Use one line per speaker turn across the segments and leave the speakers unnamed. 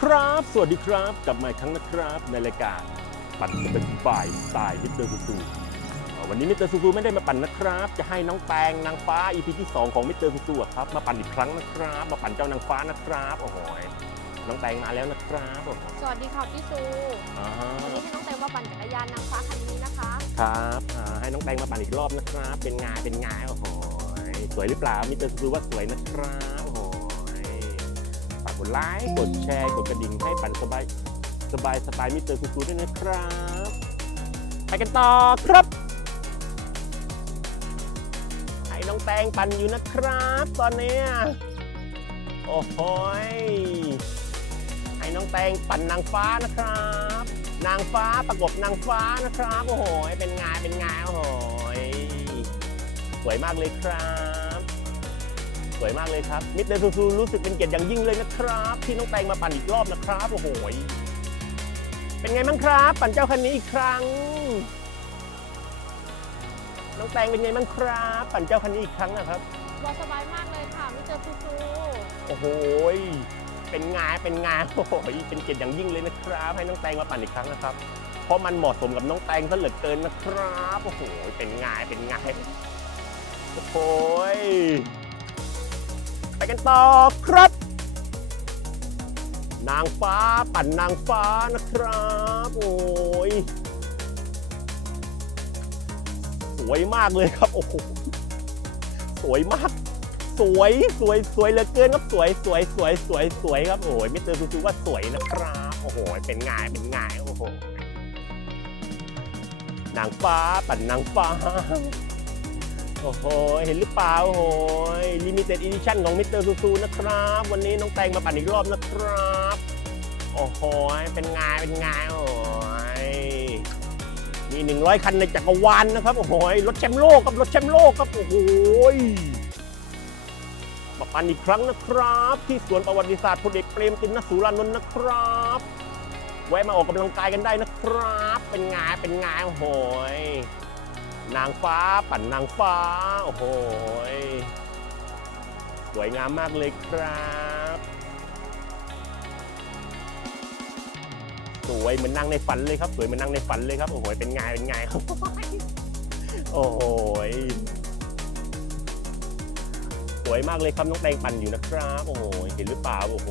ครับ สวัสดีครับ กลับมาอีกครั้งนะครับ ในรายการปั่นสเป็นบ่ายสายมิสเตอร์ซูซูเอ่อวันนี้มิสเตอร์ซูซูไม่ได้มาปั่นนะครับ จะให้น้องแตงนางฟ้า EP ที่ 2 ของมิสเตอร์ซูซูอะครับมาปั่นอีกครั้งนะครับ มาปั่นเจ้านางฟ้านะครับโอ้โหยน้องแตงมาแล้วนะครับโอ้โห
สวัสดีค่ะพี่ซู
อ่า
วันนี้ให้น้องแตงมาปั่นจักรยานนางฟ้าคันนี้นะคะ
ครับอ่าให้น้องแตงมาปั่นอีกรอบนะครับ เป็นไงานเป็นไงานโอ้โหยสวยหรือเปล่ามิสเตอร์ซูซูว่าสวยนะครับโอ้โหยฝา กดไลค์กดแชร์ กดกระดิ่งให้ปั่นสบายสบายสไตล์มิสเตอร์ซูซูด้วยนะครับ ไปกันต่อครับให้น้องแตงปั่นอยู่นะครับ ตอนนี้โอ้โหยให้น้องแตงปั่นนางฟ้านะครับ นางฟ้าประกบนางฟ้านะครับ โอ้โหเป็นไงเป็นไงโอ้โหสวยมากเลยครับ สวยมากเลยครับ มิสเตอร์ซูซูรู้สึกเป็นเกียรติอย่างยิ่งเลยนะครับ ที่น้องแตงมาปั่นอีกรอบนะครับ โอ้โหยเป็นไงบ้างครับ ปั่นเจ้าคันนี้อีกครั้ง น้องแตงเป็นไงบ้างครับ ปั่นเจ้าคันนี้อีกครั้งนะครับ
บอสบายมากเลยค่ะมิสเตอร์ซูซู
โอ้โหยเป็นงานเป็นงานโอ้โหยเป็นเกียรติอย่างยิ่งเลยนะครับ ให้น้องแตงมาปั่นอีกครั้งนะครับ เพราะมันเหมาะสมกับน้องแตงซะเหลือเกินนะครับ โอ้โหยเป็นงานเป็นงานโอ้โหย ไปกันต่อครับ นางฟ้าปั่นนางฟ้านะครับ โอ้ยสวยมากเลยครับ โอ้โหสวยมาก สวยสวยสวยเหลือเกินครับสวยสวยสวยสวยสวยครับโอ้ยไมิสเตอร์ซูซูว่าสวยนะครับโอ้โหเป็นไงเป็นไงโอ้โหนางฟ้าปั่นนางฟ้า โอ้โห เห็นหรือเปล่าโอ้โหลิมิเต็ดอีดิชั่นของมิสเตอร์ซูซูนะครับ วันนี้น้องแตงมาปั่นอีกรอบนะครับ โอ้โห เป็นไงเป็นไงโอ้ยมี100 คันในจักรวาลนะครับ โอ้โห รถแชมป์โลกครับ รถแชมป์โลกครับ โอ้โหมาปั่นอีกครั้งนะครับ ที่สวนประวัติศาสตร์พลเอกเปรมตินสุรานนท์นะครับแวะมาออกกำลังกายกันได้นะครับ เป็นไงเป็นไงโอ้โห นางฟ้าปั่นนางฟ้า โอ้โหสวยงามมากเลยครับ สวยเหมือนนางในฝันเลยครับ สวยเหมือนนางในฝันเลยครับ โอ้โห เป็นไงเป็นไงครับ โอ้โหยสวยมากเลยครับน้องแตงปั่นอยู่นะครับ โอ้โห เห็นหรือเปล่า โอ้โห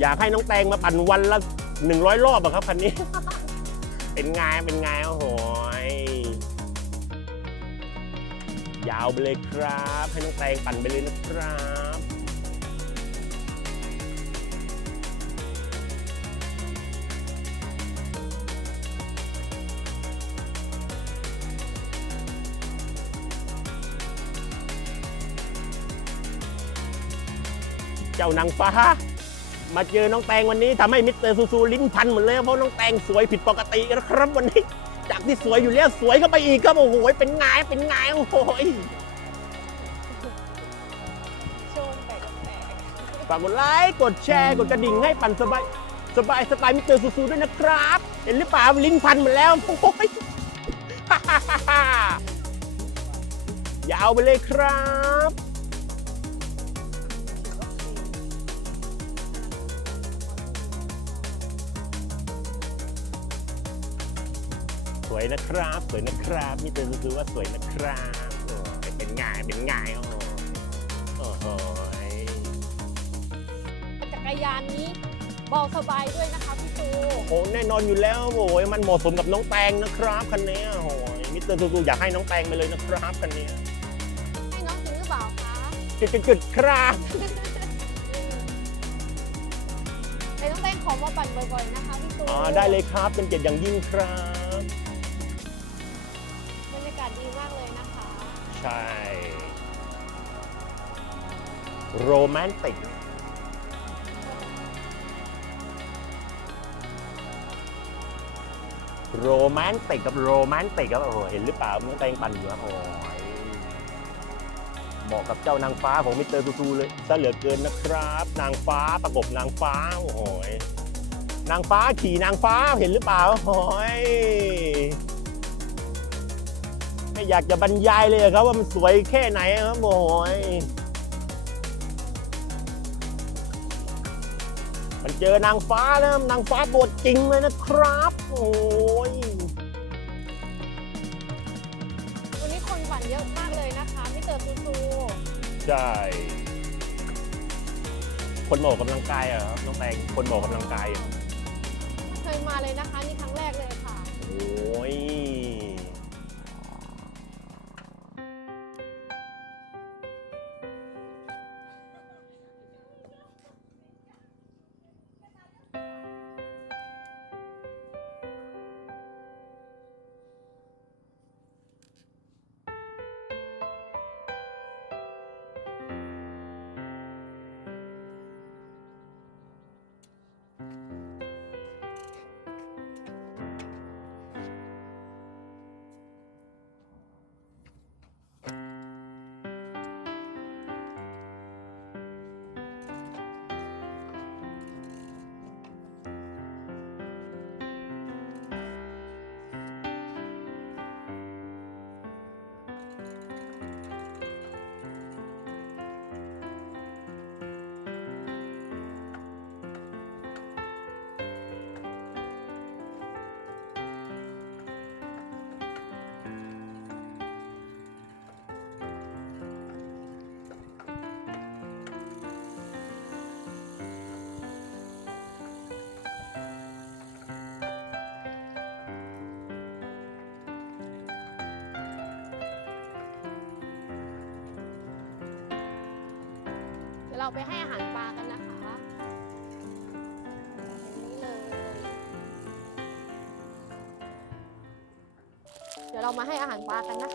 อยากให้น้องแตงมาปั่นวันละหนึ่งร้อยรอบอะครับคันนี้ เป็นไงเป็นไงโอ้โหยาวไปเลยครับ ให้น้องแตงปั่นไปเลยนะครับเจ้านางฟ้า มาเจอน้องแตงวันนี้ทำให้มิสเตอร์ซูซูลิ้นพันหมดเลยเพราะน้องแตงสวยผิดปกตินะครับวันนี้ จากที่สวยอยู่แล้วสวยก็ไปอีกครับโอ้โหเป็นไงเป็นไงโอ้โห
โชว์แปลก
ฝากกดไลค์กดแชร์กดกระดิ่งให้ปันสบายสบายสไตล์มิสเตอร์ซูซูด้วยนะครับ เห็นหรือเปล่าลิ้นพันหมดแล้วโอ้ยยาวไปเลยครับ วยนะครับ สวยนะครับมิสเตอร์ซูซูว่าสวยนะครับโอ้ยเป็นไงเป็นไงโอ้โหโอ้โห
จักรยานนี้เบาสบายด้วยนะคะพี่ซู
โอ้แน่นอนอยู่แล้วโอ้ยมันเหมาะสมกับน้องแตงนะครับคันนี้โอ้ยมิสเตอร์ซูซูอยากให้น้องแตงไปเลยนะครับคันนี้
ให้น้องจริงหรือเปล่าคะ
จุดจุดจุดครับ
แต่น้องแตงขอมาปั่นบ่อยๆนะคะพี่ซู
อ่าได้เลยครับเป็นเกียรติอย่างยิ่งครับ ช่ โรแมนติก โรแมนติกกับโรแมนติกครับโอ้โหเห็นหรือเปล่าน้องแตงปั่นอยู่ครับโอ้ยเหมาะกับเจ้านางฟ้าของมิสเตอร์ซูซูเลยซะเหลือเกินนะครับ นางฟ้าประกบนางฟ้าโอ้โหนางฟ้าขี่นางฟ้าเห็นหรือเปล่าโอ้ย ไม่อยากจะบรรยายเลยครับว่ามันสวยแค่ไหนครับโอ้ยเจอนางฟ้าแล้วนางฟ้าตัวจริงเลยนะครับ โอ้ย
วันนี้คนปั่นเยอะมากเลยนะคะมิสเตอร์ซูซู
ใช่คนบอกกำลังกายเหรอครับน้องแตงคนบอกกำลังกายเหรอ
เคยมาเลยนะคะนี่ครั้งแรกเลยค่ะ
โอ้ย
เราไปให้อาหารปลากันนะคะเลยเดี๋ยวเรามาให้อาหารปลากันนะคะ